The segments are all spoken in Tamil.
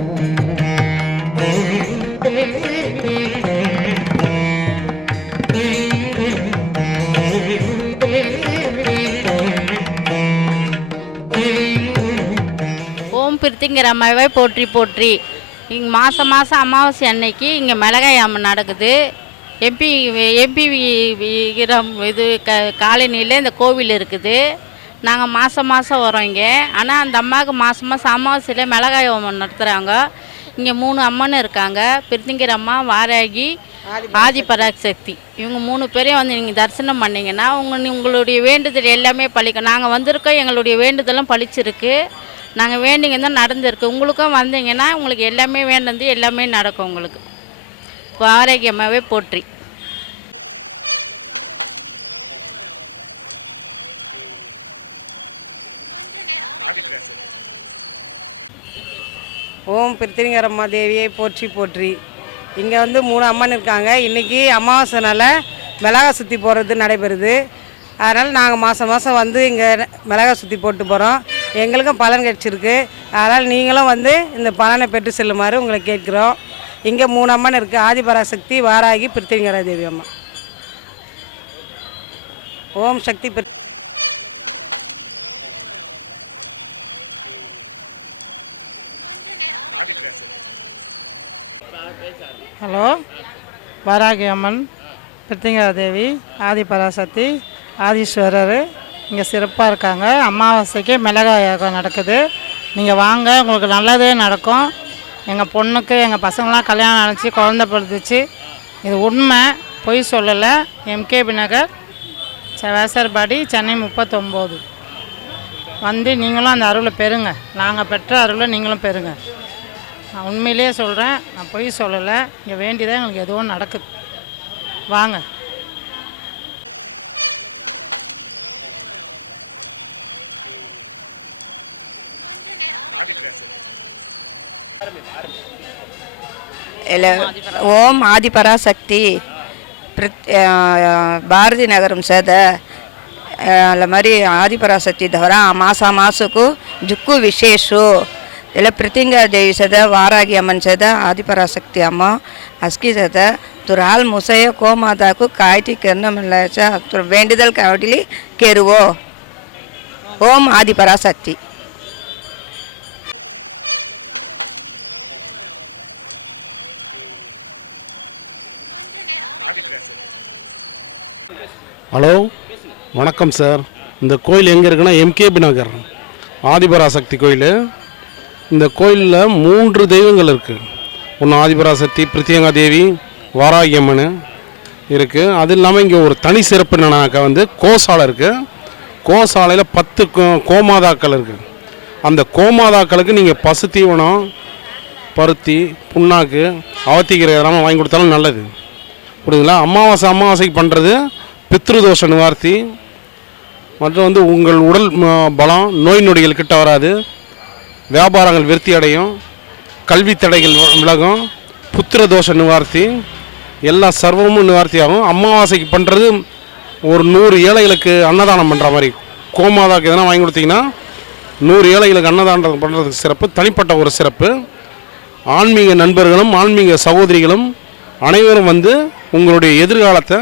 ஓம் பிரித்திங்கரம்மாவை போற்றி போற்றி. இங்கே மாதம் அமாவாசை அன்னைக்கு இங்கே மிளகாய் அம்மன் நடக்குது. எம்பி இது காலனியில் இந்த கோவில் இருக்குது. நாங்கள் மாதம் வரோம் இங்கே. ஆனால் அந்த அம்மாவுக்கு மாதம் அமாவாசையில் மிளகாய் அம்மன் நடத்துகிறாங்க. இங்கே 3 அம்மன் இருக்காங்க. பிரித்திங்கர் அம்மா, வாராகி, ஆதிபராசக்தி. இவங்க 3 பேரையும் வந்து நீங்கள் தரிசனம் பண்ணிங்கன்னா உங்களுடைய வேண்டுதல் எல்லாமே பழிக்கும். நாங்கள் வந்திருக்கோம், எங்களுடைய வேண்டுதலும் பழிச்சிருக்கு. நாங்கள் வேண்டிங்க தான் நடந்திருக்கு. உங்களுக்கும் வந்தீங்கன்னா உங்களுக்கு எல்லாமே வேண்டது எல்லாமே நடக்கும். உங்களுக்கு ஆரோக்கியமாகவே போற்றி. ஓம் பிரித்திங்கரம்மா தேவியை போற்றி போற்றி. இங்கே வந்து 3 அம்மன் இருக்காங்க. இன்றைக்கி அமாவாசைனால மிளகாய் சுற்றி போகிறது நடைபெறுது. அதனால் நாங்கள் மாதம் வந்து இங்கே மிளகாய் சுற்றி போட்டு போகிறோம். எங்களுக்கும் பலன் கிடச்சிருக்கு. அதனால் நீங்களும் வந்து இந்த பலனை பெற்று செல்லுமாறு உங்களை கேட்குறோம். இங்கே 3 அம்மன் இருக்குது. ஆதிபராசக்தி, வாராகி, பிரித்திங்கரா தேவி அம்மா. ஓம் சக்தி. ஹலோ, வாராகி அம்மன், பிரித்திங்கரா தேவி, ஆதிபராசக்தி, ஆதீஸ்வரர் இங்கே சிறப்பாக இருக்காங்க. அமாவாசைக்கு மிளகாய் யாகம் நடக்குது. நீங்கள் வாங்க, உங்களுக்கு நல்லதே நடக்கும். எங்கள் பொண்ணுக்கு எங்கள் பசங்களாம் கல்யாணம் நினச்சி குழந்த பிறந்துச்சு. இது உண்மை, பொய் சொல்லலை. எம்கேபி நகர், வேசர்பாடி, சென்னை 39. வந்து நீங்களும் அந்த அருளை பெறுங்க. நாங்கள் பெற்ற அருளை நீங்களும் பெறுங்க. நான் உண்மையிலேயே சொல்கிறேன், நான் பொய் சொல்லலை. இங்கே வேண்டிதான் எங்களுக்கு எதுவும் நடக்குது. வாங்க. ஓம் ஆதிபராசக்தி ಭಾರತಿ ನಗರಂ ಸದ ಅಲ್ಲ ಮರಿ ಆದಿಪರಾಶಕ್ತಿ ಧರ ಮಾಸಕ್ಕೂ ಜುಕ್ಕು ವಿಶೇಷು ಎಲ್ಲ ಪ್ರಿತಿಂಗ ದೇವಿ ಸದ ವಾರಾಗಿ ಅಮ್ಮನ ಸದ ಆದಿಪರಾಶಕ್ತಿ ಅಮ್ಮ ಅಸ್ಕಿ ಸದ ತುರಾಲ್ ಮುಸಯ ಕೋಮಾದಾಕು ಕಾಯ್ತಿ ಕೆರ್ನ வேண்டுதல் காவட்டிலி கேருவோ. ஓம் ஆதிபராசக்தி. ஹலோ, வணக்கம் சார். இந்த கோயில் எங்கே இருக்குன்னா எம்கேபி நகர் ஆதிபராசக்தி கோயில். இந்த கோயிலில் 3 தெய்வங்கள் இருக்குது. ஒன்று ஆதிபராசக்தி, பிரித்தியங்கா தேவி, வாராகி அம்மன் இருக்குது. அது இல்லாமல் இங்கே ஒரு தனி சிறப்பு என்னன்னாக்கா வந்து கோசாலை இருக்குது. கோசாலையில் 10 கோமாதாக்கள் இருக்குது. அந்த கோமாதாக்களுக்கு நீங்கள் பசு தீவனம், பருத்தி, புண்ணாக்கு, அவத்திக்கீரை இதெல்லாம் வாங்கி கொடுத்தாலும் நல்லது. புரியுதுங்களா? அமாவாசைக்கு பண்ணுறது பித்ருதோஷ நிவார்த்தி மற்றும் வந்து உங்கள் உடல் பலம், நோய் நொடிகள் கிட்ட வராது, வியாபாரங்கள் விருத்தி அடையும், கல்வி தடைகள் விலகும், புத்திர தோஷ நிவார்த்தி, எல்லா சர்வமும் நிவார்த்தி ஆகும். அமாவாசைக்கு பண்ணுறது ஒரு 100 ஏழைகளுக்கு அன்னதானம் பண்ணுற மாதிரி. கோமாதாக்கு எதனா வாங்கி கொடுத்தீங்கன்னா 100 ஏழைகளுக்கு அன்னதானம் பண்ணுறதுக்கு சிறப்பு, தனிப்பட்ட ஒரு சிறப்பு. ஆன்மீக நண்பர்களும் ஆன்மீக சகோதரிகளும் அனைவரும் வந்து உங்களுடைய எதிர்காலத்தை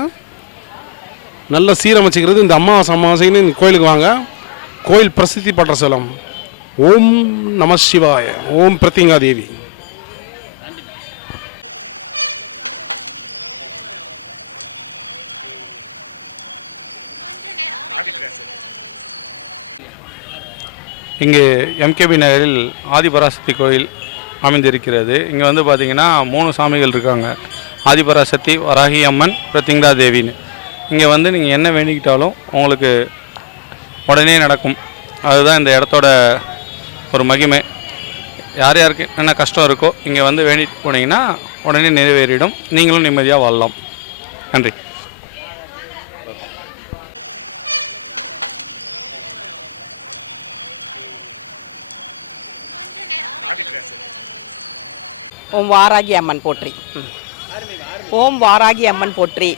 நல்ல சீரமைச்சிக்கிறது இந்த அமாவாசைன்னு இந்த கோயிலுக்கு வாங்க. கோயில் பிரசித்தி பெற்ற ஸ்தலம். ஓம் நம சிவாய. ஓம் பிரித்திங்கா தேவி. இங்கே எம்கேபி நகரில் ஆதிபராசக்தி கோயில் அமைந்திருக்கிறது. இங்கே வந்து பார்த்திங்கன்னா 3 சாமிகள் இருக்காங்க. ஆதிபராசக்தி, வராகி அம்மன், பிரித்திங்கா தேவின்னு. இங்கே வந்து நீங்கள் என்ன வேண்டிக்கிட்டாலும் உங்களுக்கு உடனே நடக்கும். அதுதான் இந்த இடத்தோட ஒரு மகிமை. யார் யாருக்கு என்ன கஷ்டம் இருக்கோ இங்கே வந்து வேண்டிட்டு போனீங்கன்னா உடனே நிறைவேறிடும். நீங்களும் நிம்மதியாக வாழலாம். நன்றி. ஓம் வாராகி அம்மன் போற்றி. ஓம் வாராகி அம்மன் போற்றி.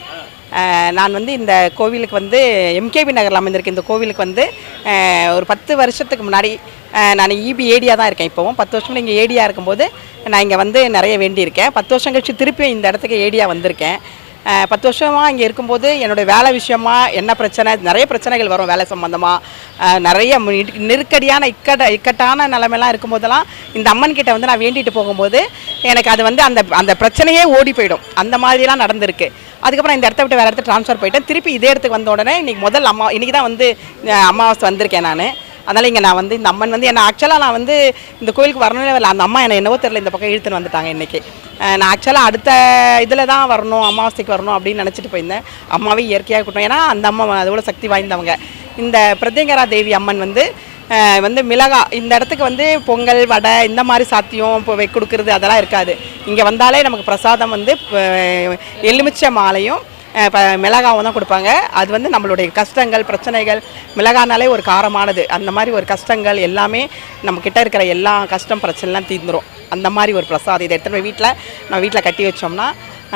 நான் வந்து இந்த கோவிலுக்கு வந்து எம்கேபி நகரில் அமைந்திருக்க இந்த கோவிலுக்கு வந்து ஒரு 10 வருஷத்துக்கு முன்னாடி நான் ஏடியாக தான் இருக்கேன். இப்போவும் 10 வருஷம் இங்கே ஏடியாக இருக்கும்போது நான் இங்கே வந்து நிறைய வேண்டியிருக்கேன். 10 வருஷம் கழிச்சு திருப்பியும் இந்த இடத்துக்கு ஏடியாக வந்திருக்கேன். 10 வருஷமாக இங்கே இருக்கும்போது என்னுடைய வேலை விஷயமா என்ன பிரச்சனை, நிறைய பிரச்சனைகள் வரும் வேலை சம்மந்தமாக, நிறைய நெருக்கடியான இக்கட்டான நிலைமைலாம் இருக்கும்போதெல்லாம் இந்த அம்மன் கிட்ட வந்து நான் வேண்டிட்டு போகும்போது எனக்கு அது வந்து அந்த பிரச்சனையே ஓடி போயிடும். அந்த மாதிரிலாம் நடந்திருக்கு. அதுக்கப்புறம் இந்த இடத்த விட்டு வேறு இடத்துக்கு ட்ரான்ஸ்ஃபர் போயிட்டேன். திருப்பி இதே இடத்துக்கு வந்த உடனே இன்றைக்கி தான் வந்து அமாவாசை வந்திருக்கேன் நான். அதனால் இங்கே நான் வந்து இந்த அம்மன் வந்து என்னை ஆக்சுவலாக நான் வந்து இந்த கோயிலுக்கு வரணும்னு இல்லை, அந்த அம்மா என்னவோ தெரியல இந்த பக்கம் இழுத்துன்னு வந்துட்டாங்க இன்றைக்கி. நான் ஆக்சுவலாக அடுத்த இதில் தான் வரணும், அமாவாசைக்கு வரணும் அப்படின்னு நினச்சிட்டு போயிருந்தேன். அம்மாவே இயற்கையாக இருக்கட்டும், ஏன்னா அந்த அம்மா அதோட சக்தி வாய்ந்தவங்க. இந்த பிரத்யங்கரா தேவி அம்மன் வந்து மிளகா இந்த இடத்துக்கு வந்து பொங்கல் வடை இந்த மாதிரி சாத்தியம் இப்போ கொடுக்குறது அதெல்லாம் இருக்காது. இங்கே வந்தாலே நமக்கு பிரசாதம் வந்து எலுமிச்சை மாலையும் மிளகாவும் தான் கொடுப்பாங்க. அது வந்து நம்மளுடைய கஷ்டங்கள் பிரச்சனைகள், மிளகானாலே ஒரு காரமானது, அந்த மாதிரி ஒரு கஷ்டங்கள் எல்லாமே நம்மக்கிட்ட இருக்கிற எல்லா கஷ்டம் பிரச்சனைலாம் தீர்ந்துடும். அந்த மாதிரி ஒரு பிரசாதம் இதை எடுத்துகிட்டு போய் நம்ம வீட்டில் கட்டி வச்சோம்னா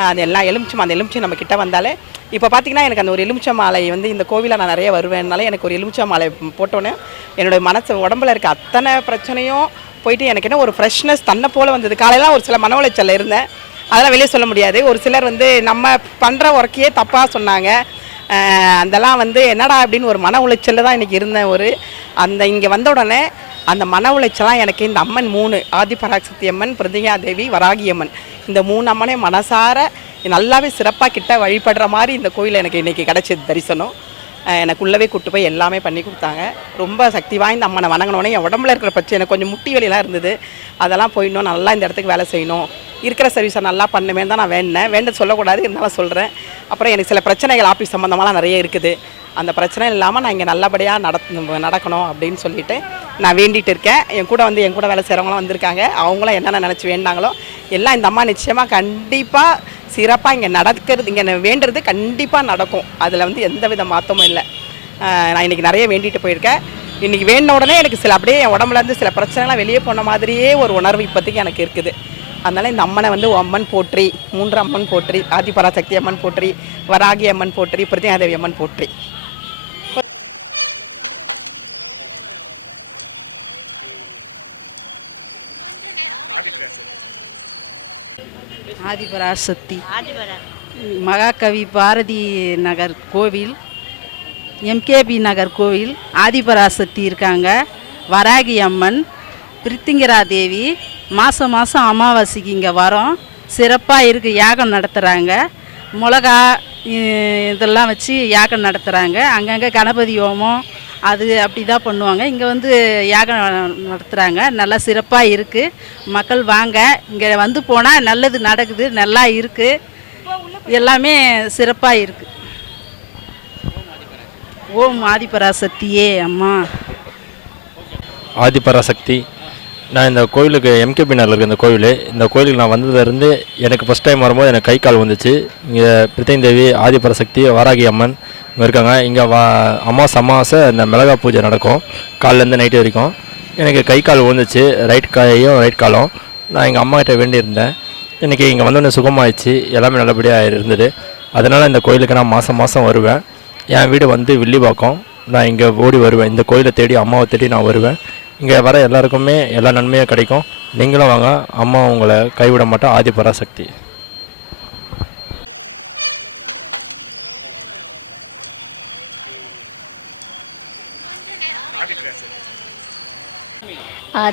அது எல்லாம் அந்த எலுமிச்சை நம்ம கிட்ட வந்தாலே, இப்போ பார்த்திங்கன்னா எனக்கு அந்த ஒரு எலுமிச்சை மாலை வந்து இந்த கோவிலில் நான் நிறைய வருவேன்னாலே எனக்கு ஒரு எலுமிச்சை மாலை போட்டோன்னே என்னுடைய மனசு உடம்புல இருக்க அத்தனை பிரச்சனையும் போயிட்டு எனக்கு என்ன ஒரு ஃப்ரெஷ்னஸ் தன்னை போல் வந்தது. காலையெல்லாம் ஒரு சில மன உளைச்சலில் இருந்தேன், அதெல்லாம் வெளியே சொல்ல முடியாது. ஒரு சிலர் வந்து நம்ம பண்ணுற ஒர்க்கையே தப்பாக சொன்னாங்க. அதெல்லாம் வந்து என்னடா அப்படின்னு ஒரு மன உளைச்சலில் தான் இன்றைக்கி இருந்தேன். இங்கே வந்த உடனே அந்த மன உளைச்சலாம் எனக்கு இந்த அம்மன் 3 ஆதிபராசக்தி அம்மன், பிரதிங்கா தேவி, வராகி அம்மன், இந்த 3 அம்மனே மனசார நல்லாவே சிறப்பாக கிட்ட வழிபடுற மாதிரி இந்த கோயிலில் எனக்கு இன்றைக்கி கிடச்சிது தரிசனம். எனக்கு உள்ளவே கூட்டு போய் எல்லாமே பண்ணி கொடுத்தாங்க. ரொம்ப சக்தி வாய்ந்த அம்மனை வணங்கினோடனே என் உடம்புல இருக்கிற பிரச்சனை எனக்கு கொஞ்சம் முட்டி வலியெல்லாம் இருந்தது, அதெல்லாம் போயிடணும், நல்லா இந்த இடத்துக்கு வேலை செய்யணும், இருக்கிற சர்வீஸை நல்லா பண்ணுவேன் தான் நான் வேண்டது சொல்லக்கூடாது, இருந்தாலும் சொல்கிறேன். அப்புறம் எனக்கு சில பிரச்சனைகள் ஆஃபீஸ் சம்மந்தமாலாம் நிறைய இருக்குது, அந்த பிரச்சனை இல்லாமல் நான் இங்கே நல்லபடியாக நடக்கணும் அப்படின்னு சொல்லிட்டு நான் வேண்டிகிட்டு இருக்கேன். என் கூட வேலை செய்கிறவங்களாம் வந்திருக்காங்க. அவங்களாம் என்னென்ன நினச்சி வேண்டாங்களோ எல்லாம் இந்த அம்மா நிச்சயமாக கண்டிப்பாக சிறப்பாக இங்கே நடக்கிறது, இங்கே வேண்டுறது கண்டிப்பாக நடக்கும். அதில் வந்து எந்த வித மாற்றமும் இல்லை. நான் இன்றைக்கி நிறைய வேண்டிட்டு போயிருக்கேன். இன்றைக்கி வேண்டின உடனே எனக்கு சில அப்படியே என் உடம்புலேருந்து சில பிரச்சனைலாம் வெளியே போன மாதிரியே ஒரு உணர்வு இப்போதைக்கு எனக்கு இருக்குது. அதனால் இந்த அம்மனை வந்து அம்மன் போற்றி, 3 அம்மன் போற்றி, ஆதிபராசக்தி அம்மன் போற்றி, வராகி அம்மன் போற்றி, பிரத்யங்கராதேவி அம்மன் போற்றி. ஆதிபராசக்தி மகாகவி பாரதி நகர் கோவில், எம்கேபி நகர் கோவில், ஆதிபராசக்தி இருக்காங்க, வராகி அம்மன், பிரித்திங்கரா தேவி. மாதம் அமாவாசைக்கு இங்கே வரோம், சிறப்பாக இருக்குது. யாகம் நடத்துகிறாங்க, மிளகா இதெல்லாம் வச்சு யாகம் நடத்துகிறாங்க. அங்கங்கே கணபதி ஹோமம் அது அப்படி தான் பண்ணுவாங்க. இங்கே வந்து யாகம் நடத்துகிறாங்க, நல்லா சிறப்பாக இருக்குது. மக்கள் வாங்க, இங்கே வந்து போனால் நல்லது நடக்குது, நல்லா இருக்குது, எல்லாமே சிறப்பாக இருக்குது. ஓம் ஆதிபராசக்தியே அம்மா. ஆதிபராசக்தி. நான் இந்த கோவிலுக்கு எம்கேபி நகரில் இருக்க இந்த கோவிலுக்கு நான் வந்ததுலேருந்து எனக்கு ஃபஸ்ட் டைம் வரும்போது எனக்கு கை கால் வந்துச்சு. இங்கே பிரத்யங்கரா தேவி, ஆதிபராசக்தி, வராகி அம்மன் இங்கே இருக்காங்க. இங்கே அமாவாசை இந்த மிளகா பூஜை நடக்கும், காலிலேருந்து நைட்டு வரைக்கும். எனக்கு கை கால் விழுந்துச்சு, ரைட் காலம். நான் எங்கள் அம்மா கிட்ட வேண்டியிருந்தேன். இன்றைக்கி இங்கே வந்தோடனே சுகமாகிடுச்சு, எல்லாமே நல்லபடியாக இருந்தது. அதனால் இந்த கோயிலுக்கு நான் மாதம் வருவேன். என் வீடு வந்து வில்லிவாக்கம். நான் இங்கே ஓடி வருவேன், இந்த கோயிலை தேடி, அம்மாவை தேடி நான் வருவேன். இங்கே வர எல்லாருக்குமே எல்லா நன்மையும் கிடைக்கும். நீங்களும் வாங்க, அம்மா உங்களை கைவிட மாட்டா. ஆதிபராசக்தி.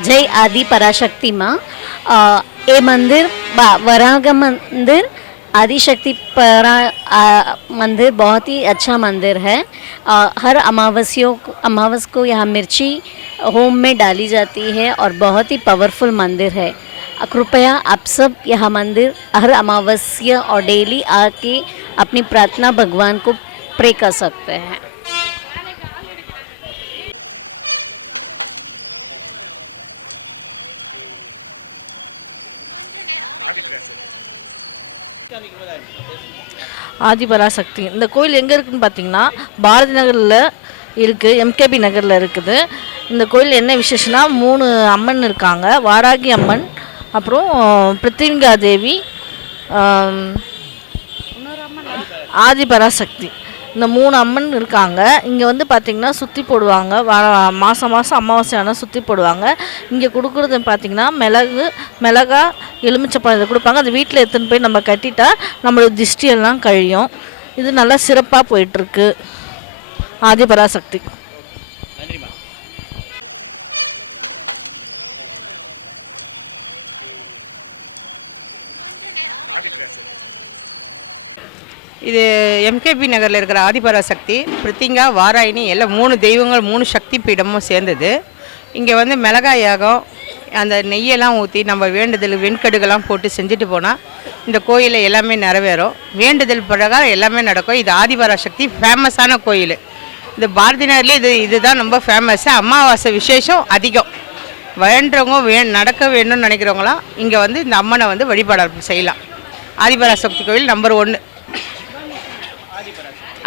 जय आदि पराशक्ति माँ। ये मंदिर वराग मंदिर आदिशक्ति मंदिर बहुत ही अच्छा मंदिर है। हर अमावस को यहाँ मिर्ची होम में डाली जाती है और बहुत ही पावरफुल मंदिर है। कृपया आप सब यह मंदिर हर अमावस्या और डेली आके अपनी प्रार्थना भगवान को प्रे कर सकते हैं। ஆதிபராசக்தி இந்த கோயில் எங்கே இருக்குதுன்னு பார்த்தீங்கன்னா பாரதி நகரில் இருக்குது, எம்கேபி நகரில் இருக்குது. இந்த கோயில் என்ன விசேஷம்னா 3 அம்மன் இருக்காங்க, வாராகி அம்மன், அப்புறம் பிரித்திங்கரா தேவி, ஆதிபராசக்தி. இந்த 3 அம்மன் இருக்காங்க. இங்கே வந்து பார்த்திங்கன்னா சுற்றி போடுவாங்க. மாதம் மாதம் அமாவாசை ஆனால் சுற்றி போடுவாங்க. இங்கே கொடுக்குறது பார்த்திங்கன்னா மிளகா எலுமிச்சப்பழம் இதை கொடுப்பாங்க. அது வீட்டில் எடுத்துன்னு போய் நம்ம கட்டிட்டா நம்மளோட திஷ்டியெல்லாம் கழியும். இது நல்லா சிறப்பாக போயிட்டுருக்கு ஆதிபராசக்தி. இது எம்கேபி நகரில் இருக்கிற ஆதிபராசக்தி, பிரித்திங்கா, வாராயினி எல்லாம் 3 தெய்வங்கள் 3 சக்தி பீடமும் சேர்ந்தது. இங்கே வந்து மிளகாய் யாகம், அந்த நெய்யெல்லாம் ஊற்றி நம்ம வேண்டுதல் வெண்கடுகெல்லாம் போட்டு செஞ்சுட்டு போனால் இந்த கோயிலில் எல்லாமே நிறைவேறும். வேண்டுதல் பிரகாரம் எல்லாமே நடக்கும். இது ஆதிபராசக்தி ஃபேமஸான கோயில். இந்த பாரதி நகர்லேயே இதுதான் ரொம்ப ஃபேமஸ்ஸு. அமாவாசை விசேஷம் அதிகம். வேண்டவங்க நடக்க வேணும்னு நினைக்கிறவங்களாம் இங்கே வந்து இந்த அம்மனை வந்து வழிபாடு செய்யலாம். ஆதிபராசக்தி கோயில் நம்பர் 1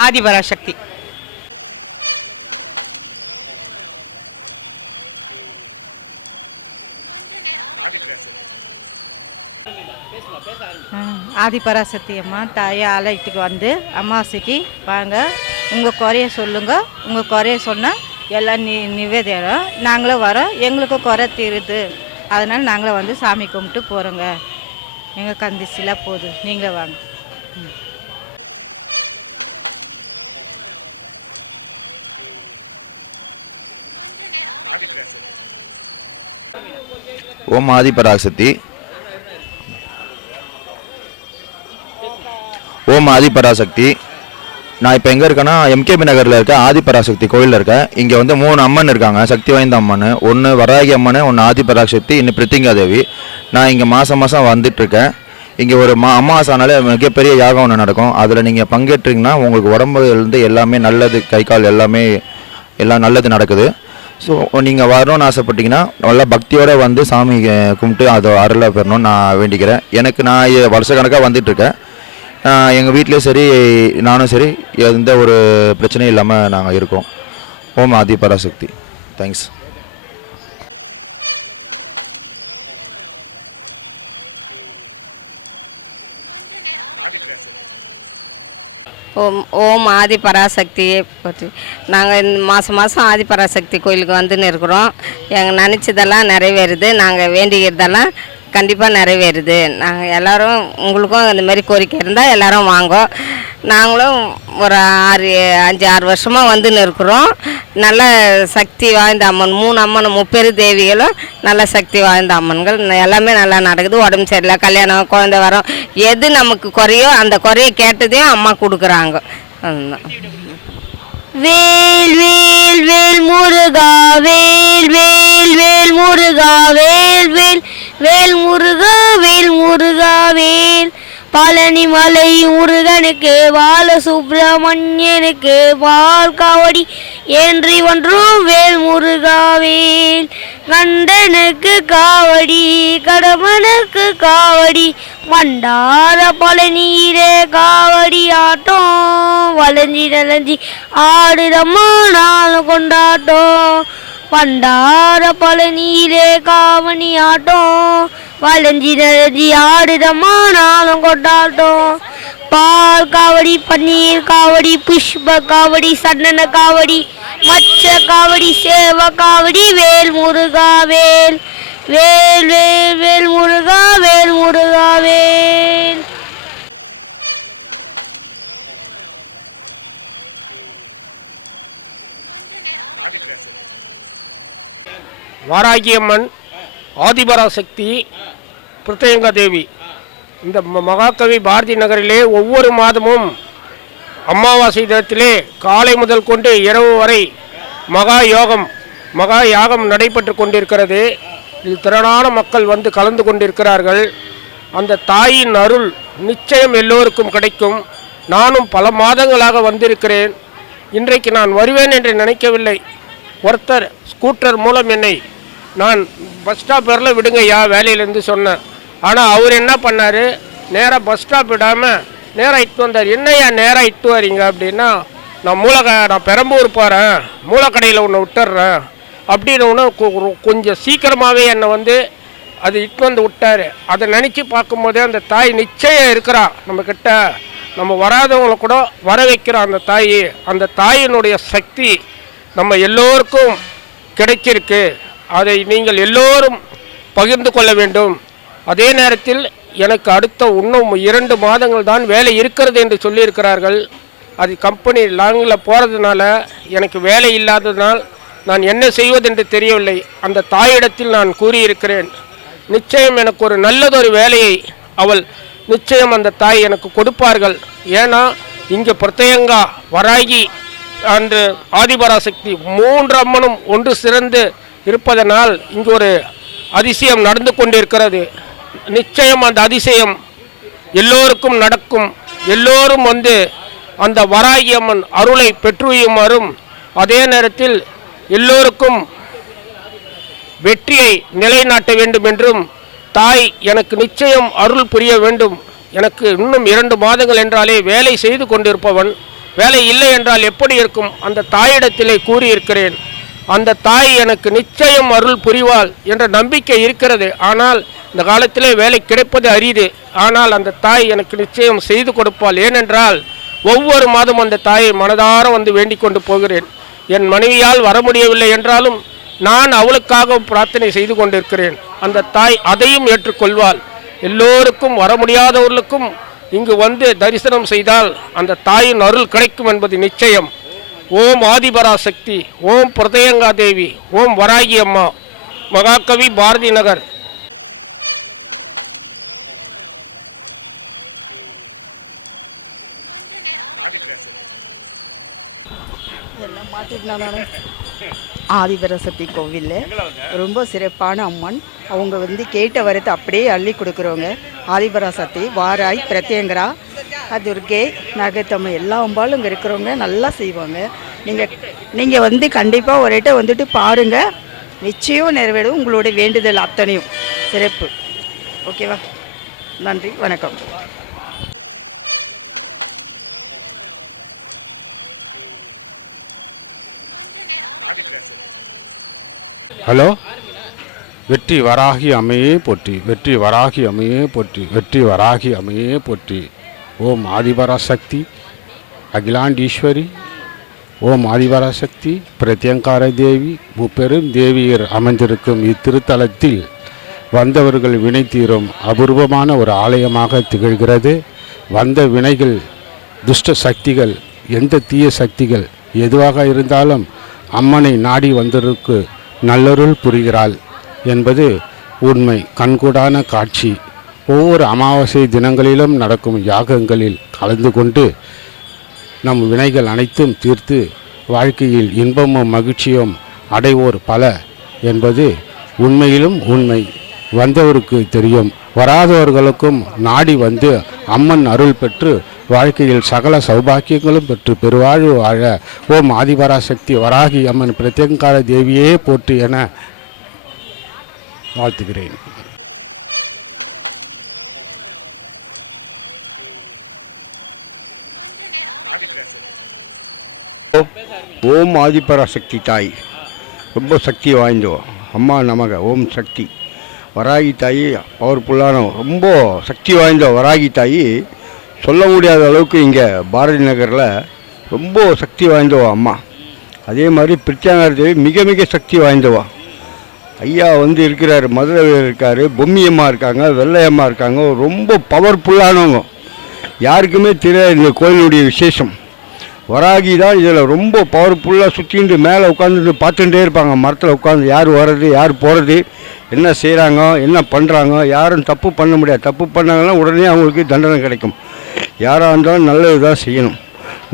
ஆதிபராசக்தி. ஆதிபராசக்தி அம்மா தாயை அழைத்துக்கு வந்து அமாவாசைக்கு வாங்க, உங்கள் குறைய சொல்லுங்கள். உங்கள் குறைய சொன்னால் எல்லாம் நிவேதியம் நாங்களும் வரோம். எங்களுக்கும் குறை தீருது, அதனால் நாங்களும் வந்து சாமி கும்பிட்டு போகிறோங்க. எங்கள் கந்திசிலாம் போகுது, நீங்களே வாங்க. ஓம் ஆதிபராசக்தி. ஓம் ஆதிபராசக்தி. நான் இப்போ எங்கே இருக்கேன்னா எம்கேபி நகரில் இருக்க ஆதிபராசக்தி கோயிலில் இருக்கேன். இங்கே வந்து 3 அம்மன் இருக்காங்க, சக்தி வாய்ந்த அம்மன். ஒன்று வராகி அம்மன், ஒன்று ஆதிபராசக்தி, இன்னும் பிரித்திங்கா தேவி. நான் இங்கே மாதம் மாதம் வந்துட்டுருக்கேன். இங்கே ஒரு அமாவாசைனால மிகப்பெரிய யாகம் ஒன்று நடக்கும். அதில் நீங்கள் பங்கேற்றீங்கன்னா உங்களுக்கு உடம்புலேருந்து எல்லாமே நல்லது, கை கால் எல்லாம் நல்லது நடக்குது. ஸோ நீங்கள் வரணும்னு ஆசைப்பட்டீங்கன்னா நல்லா பக்தியோடு வந்து சாமி கும்பிட்டு அதை அருளை பெறணும்னு நான் வேண்டிக்கிறேன். நான் வருஷக்கணக்காக வந்துட்டுருக்கேன். எங்கள் வீட்லேயும் சரி நானும் சரி எந்த ஒரு பிரச்சனையும் இல்லாமல் நாங்கள் இருக்கோம். ஓம் ஆதிபராசக்தி. தேங்க்ஸ். ஓம் ஆதிபராசக்தியை பற்றி நாங்கள் மாதம் மாதம் ஆதிபராசக்தி கோயிலுக்கு வந்துன்னு இருக்கிறோம். எங்கள் நினச்சதெல்லாம் நிறைவேறுது. நாங்கள் வேண்டிக்கிறதெல்லாம் கண்டிப்பாக நிறைவேறுது. நாங்கள் எல்லோரும் உங்களுக்கும் இந்த மாதிரி கோரிக்கை இருந்தால் எல்லோரும் வாங்கோ. நாங்களும் ஒரு 5-6 வருஷமாக வந்துன்னு இருக்கிறோம். நல்ல சக்தி வாய்ந்த அம்மன் 3 அம்மன் 30 தேவிகளும் நல்ல சக்தி வாய்ந்த அம்மன்கள். எல்லாமே நல்லா நடக்குது. உடம்பு சரியில்லை, கல்யாணம், குழந்தை வரோம், எது நமக்கு குறையோ அந்த குறையை கேட்டதையும் அம்மா கொடுக்குறாங்க. வேல் வேல் வேல் முருகா, வேல் வேல் வேல் முருகா, வேல் வேல் வேல் முருகா, வேல் முருகா வேல். பழனி மலை முருகனுக்கு, பால சுப்பிரமணியனுக்கு, பால் காவடி ஏன்றி ஒன்றும் வேல் முருகா வேல். கண்டனுக்கு காவடி, கடமனுக்கு காவடி, மண்டார பழனியிலே காவடி ஆட்டம். வளைஞ்சி நலஞ்சி ஆடுதம்மா நாளும் கொண்டாட்டம். பண்டார பழனியிலே காவணி ஆட்டம். வளைஞ்சி நலஞ்சி ஆடுதம்மா நாளும் கொண்டாட்டம். பால் காவடி, பன்னீர் காவடி, புஷ்ப காவடி, சந்தன காவடி, மச்ச காவடி, சேவ காவடி, வேல் முருகா வேல். வேல் வேல் வேல் முருகா, வேல் முருகா வேல். வாராகியம்மன், ஆதிபராசக்தி, பிரித்திங்கா தேவி. இந்த மகாகவி பாரதி நகரிலே ஒவ்வொரு மாதமும் அமாவாசை தினத்திலே காலை முதல் கொண்டு இரவு வரை மகா யாகம் நடைபெற்று கொண்டிருக்கிறது. இதில் திரளான மக்கள் வந்து கலந்து கொண்டிருக்கிறார்கள். அந்த தாயின் அருள் நிச்சயம் எல்லோருக்கும் கிடைக்கும். நானும் பல மாதங்களாக வந்திருக்கிறேன். இன்றைக்கு நான் வருவேன் என்று நினைக்கவில்லை. ஒருத்தர் ஸ்கூட்டர் மூலம் என்னை நான் பஸ் ஸ்டாப் வரல விடுங்கய்யா வேலையிலேருந்து சொன்னேன். ஆனால் அவர் என்ன பண்ணார், நேராக பஸ் ஸ்டாப் விடாமல் நேராக இட்டு வந்தார். என்னையா நேராக இட்டு வரீங்க அப்படின்னா, நான் பெரம்பூர் போகிறேன், மூலக்கடையில் ஒன்று விட்டுறேன் அப்படின்னு கொஞ்சம் சீக்கிரமாகவே என்னை வந்து அது இட்டு வந்து விட்டார். அதை நினச்சி பார்க்கும்போதே அந்த தாய் நிச்சயம் இருக்கிறா நம்மக்கிட்ட. நம்ம வராதவங்களை கூட வர வைக்கிற அந்த தாயினுடைய சக்தி நம்ம எல்லோருக்கும் கிடைச்சிருக்கு. அதை நீங்கள் எல்லோரும் பகிர்ந்து கொள்ள வேண்டும். அதே நேரத்தில் எனக்கு அடுத்த இன்னும் 2 மாதங்கள் தான் வேலை இருக்கிறது என்று சொல்லியிருக்கிறார்கள். அது கம்பெனி லாங்கில் போகிறதுனால எனக்கு வேலை இல்லாததுனால் நான் என்ன செய்வதென்று தெரியவில்லை. அந்த தாயிடத்தில் நான் கூறியிருக்கிறேன், நிச்சயம் எனக்கு ஒரு நல்லதொரு வேலையை அவள் நிச்சயம் அந்த தாய் எனக்கு கொடுப்பார்கள். ஏன்னா இங்கே பிரத்யங்கா, வராகி அன்று ஆதிபராசக்தி 3 அம்மனும் ஒன்று சிறந்து இருப்பதனால் இங்கு ஒரு அதிசயம் நடந்து கொண்டிருக்கிறது. நிச்சயம் அந்த அதிசயம் எல்லோருக்கும் நடக்கும். எல்லோரும் வந்து அந்த வராகி அம்மன் அருளை பெற்றுயுமாறும், அதே நேரத்தில் எல்லோருக்கும் வெற்றியை நிலைநாட்ட வேண்டும் என்றும், தாய் எனக்கு நிச்சயம் அருள் புரிய வேண்டும். எனக்கு இன்னும் 2 மாதங்கள் என்றாலே வேலை செய்து கொண்டிருப்பவன், வேலை இல்லை என்றால் எப்படி இருக்கும்? அந்த தாயிடத்திலே கூறியிருக்கிறேன். அந்த தாய் எனக்கு நிச்சயம் அருள் புரிவாள் என்ற நம்பிக்கை இருக்கிறது. ஆனால் இந்த காலத்திலே வேலை கிடைப்பது அரிது. ஆனால் அந்த தாய் எனக்கு நிச்சயம் செய்து கொடுப்பாள். ஏனென்றால் ஒவ்வொரு மாதம் அந்த தாயை மனதார வந்து வேண்டிக் கொண்டு போகிறேன். என் மனைவியால் வர முடியவில்லை என்றாலும் நான் அவளுக்காக பிரார்த்தனை செய்து கொண்டிருக்கிறேன். அந்த தாய் அதையும் ஏற்றுக்கொள்வாள். எல்லோருக்கும், வர முடியாதவர்களுக்கும் இங்கு வந்து தரிசனம் செய்தால் அந்த தாயின் அருள் கிடைக்கும் என்பது நிச்சயம். ஓம் ஆதிபராசக்தி, ஓம் பிரத்யங்கா தேவி, ஓம் வராகி அம்மா. மகாகவி பாரதி நகர். ஆதிபராசக்தி கோவிலில் ரொம்ப சிறப்பான அம்மன். அவங்க வந்து கேட்ட வரத்தை அப்படியே அள்ளி கொடுக்குறவங்க. ஆதிபராசக்தி, வாராய், பிரத்யங்கரா, துர்கை, நகத்தம்மை எல்லா அம்பாலும் இங்கே இருக்கிறவங்க நல்லா செய்வாங்க. நீங்கள் வந்து கண்டிப்பாக ஒரு இட்ட வந்துட்டு பாருங்கள், நிச்சயம் நிறைவேறும். உங்களோட வேண்டுதல் அத்தனையும் சிறப்பு. ஓகேவா? நன்றி, வணக்கம். ஹலோ, வெற்றி வராகி அம்மையே போற்றி, வெற்றி வராகி அம்மையே போற்றி, வெற்றி வராகி அம்மையே போற்றி. ஓம் ஆதிபராசக்தி அகிலாண்டீஸ்வரி, ஓம் ஆதிபராசக்தி பிரத்யங்கார தேவி, முப்பெரும் தேவியர் அமைந்திருக்கும் இத்திருத்தலத்தில் வந்தவர்கள் வினை தீரும் அபூர்வமான ஒரு ஆலயமாக திகழ்கிறது. வந்த வினைகள், துஷ்ட சக்திகள், எந்த தீய சக்திகள் எதுவாக இருந்தாலும் அம்மனை நாடி வந்ததற்கு நல்லருள் புரிகிறாள் என்பது உண்மை, கண்கூடான காட்சி. ஒவ்வொரு அமாவாசை தினங்களிலும் நடக்கும் யாகங்களில் கலந்து கொண்டு நம் வினைகள் அனைத்தும் தீர்த்து வாழ்க்கையில் இன்பமும் மகிழ்ச்சியும் அடைவோர் பல என்பது உண்மையிலும் உண்மை. வந்தவருக்கு தெரியும், வராதவர்களுக்கும் நாடி வந்து அம்மன் அருள் பெற்று வாழ்க்கையில் சகல சௌபாக்கியங்களும் பெற்று பெருவாழ்வு வாழ ஓம் ஆதிபராசக்தி வராகி அம்மன் பிரத்யங்கார தேவியே போற்றி என வாழ்த்துகிறேன். ஓம் ஆதிபராசக்தி தாய் ரொம்ப சக்தி வாய்ந்தோ அம்மா நமக. ஓம் சக்தி வராகி தாய் பவர்ஃபுல்லான ரொம்ப சக்தி வாய்ந்த வராகி தாய் சொல்ல முடியாத அளவுக்கு இங்கே பாரதி நகரில் ரொம்ப சக்தி வாய்ந்தவா அம்மா. அதே மாதிரி பிரத்யங்கா தேவி மிக மிக சக்தி வாய்ந்தவா. ஐயா வந்து இருக்கிறார், மதுரை இருக்கார், பொம்மியம்மா இருக்காங்க, வெள்ளையம்மா இருக்காங்க, ரொம்ப பவர்ஃபுல்லானவங்க. யாருக்குமே தெரியாது இந்த கோயிலுடைய விசேஷம். வராகி தான் இதில் ரொம்ப பவர்ஃபுல்லாக சுற்றிட்டு மேலே உட்காந்துட்டு பார்த்துட்டே இருப்பாங்க. மரத்தில் உட்காந்து யார் வர்றது, யார் போகிறது, என்ன செய்கிறாங்க, என்ன பண்ணுறாங்க. யாரும் தப்பு பண்ண முடியாது. தப்பு பண்ணாங்கன்னா உடனே அவங்களுக்கு தண்டனை கிடைக்கும். யாராக இருந்தாலும் நல்லது தான் செய்யணும்,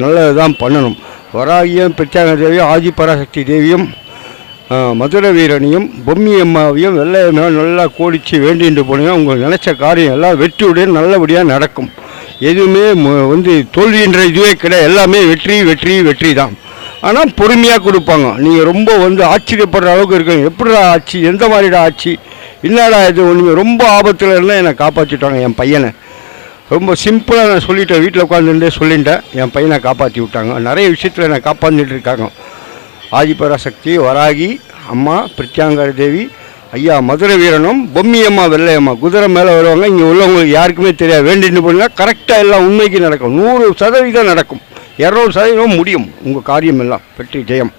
நல்லது தான் பண்ணணும். வராகியும் பிரத்யங்கா தேவியும் ஆதிபராசக்தி தேவியும் மதுரை வீரனையும் பொம்மி அம்மாவையும் வெள்ளையம்மாவையும் நல்லா கோடிச்சு வேண்டிட்டு போனீங்கன்னா உங்கள் நினச்ச காரியம் எல்லாம் வெற்றியுடன் நல்லபடியாக நடக்கும். எதுவுமே வந்து தோல்வின்ற இதுவே கிடையாது. எல்லாமே வெற்றி வெற்றி வெற்றி தான். ஆனால் பொறுமையாக கொடுப்பாங்க. நீங்கள் ரொம்ப வந்து ஆச்சரியப்படுற அளவுக்கு இருக்கீங்க. எப்படிடா ஆச்சு, எந்த மாதிரிடா ஆச்சு, என்னடா இது, நீங்கள் ரொம்ப ஆபத்தில் இருந்தால் என்னை காப்பாற்றிட்டாங்க. என் பையனை ரொம்ப சிம்பிளாக நான் சொல்லிட்டேன், வீட்டில் உட்காந்துட்டே சொல்லிட்டேன். என் பையனை காப்பாற்றி விட்டாங்க. நிறைய விஷயத்தில் என்னை காப்பாற்றிட்டு இருக்காங்க. ஆதிபராசக்தி வராகி அம்மா பிரத்யங்கா தேவி ஐயா மதுரை வீரனும் பொம்மியம்மா வெள்ளையம்மா குதிரை மேலே வருவாங்க. இங்கே உள்ளவங்களுக்கு யாருக்குமே தெரியாது. வேண்டின்னு போனால் கரெக்டாக எல்லாம் உண்மைக்கு நடக்கும். 100% நடக்கும். 200% முடியும். உங்கள் காரியம் எல்லாம் வெற்றி ஜெயம்.